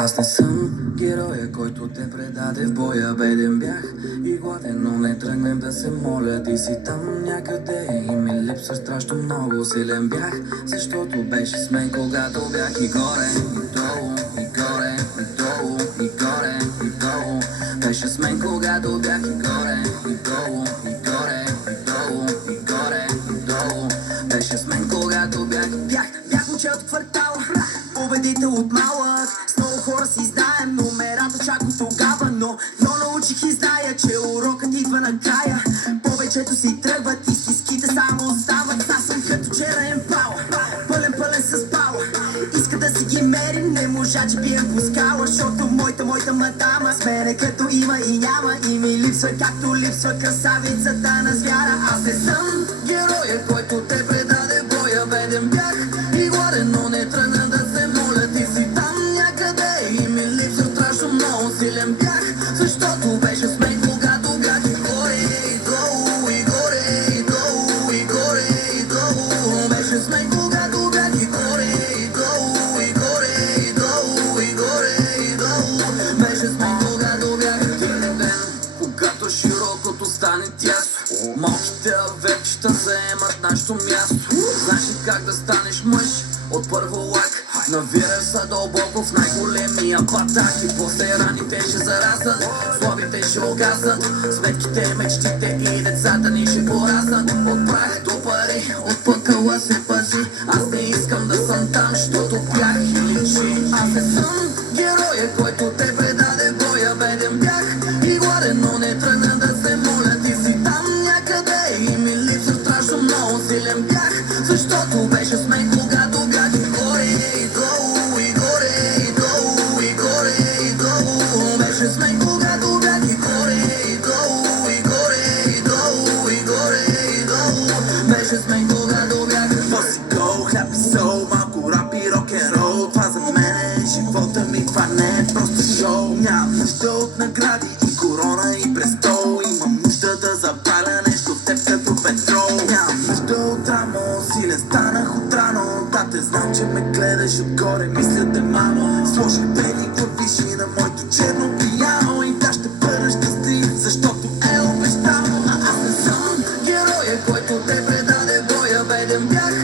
Аз не съм героя, който те предаде в боя. Беден бях и гладен, но не тръгнах да се моля. Ти си там някъде и ми липсва страшно много. Силен бях, защото беше с мен, когато бях и горе, и долу, и горе, и долу, и горе, и долу. Беше с мен, когато бях и горе, и долу, и горе, и долу, и горе, и долу. Беше с мен, когато бях момче от квартала, победител от малък. С много хора си знаем номерата чак от тогава, но научих и зная, че урокът идва накрая. Повечето си тръгват и стиските само остават. Аз съм като черен пал, пълен с пала. Иска да си ги мерим, не можа, че бием по скала. Защото моята мадама с мене като има и няма. И ми липсва, както липсва красавицата на звяра. Аз не съм героя, който те предаде боя. Беден бях и гладен, но не тръгна да се моля. Ти си там някъде и ми липсва страшно много. Силен бях, защото беше с мен, когато бях и горе, и долу, и горе, и долу, и горе, и долу. Беше с мен, когато бях и горе, и долу, и горе, и долу, и горе, и долу. Беше с мен, когато бях един ден, когато широкото стане тясно. Малките вечета заемат нашето място. Знаеш ли как да станеш мъж от първо лак? Навираш се дълбоко в най-големия патак. И после раните ще зараснат, слабите ще огаснат. Сметките, мечтите и децата ни ще пораснат. От прах до пари, от пъкъла се пази. Аз не искам да съм там, защото бях и личи. Аз не съм героя, който те предаде боя. Беден бях и гладен, но не тръгна да се моля. Ти си там някъде и ми липсва страшно много. Силен бях, защото беше с мен, когато бях и горе, и долу, и горе, и долу, и горе, и долу. Беше с мен, когато бях и горе, и долу, и горе, и долу, и горе, и долу. Беше с мен, когато бях и Фоси гол, хляб и сол, малко рап и рок-н-рол. Това за мен е живота ми, това не е просто шоу. Нямам нужда от награди и корона и престол. Имам нужда да запаля нещо в теб като петрол. Нямам нужда от рамо, силен станах от рано. Тате, знам, че ме гледаш отгоре, мисля те мамо. Сложих бели клавиши на моето черно пияно. И да ще бъда щастлив, защото е обещано. Аз не съм героя, който те предаде боя. Беден бях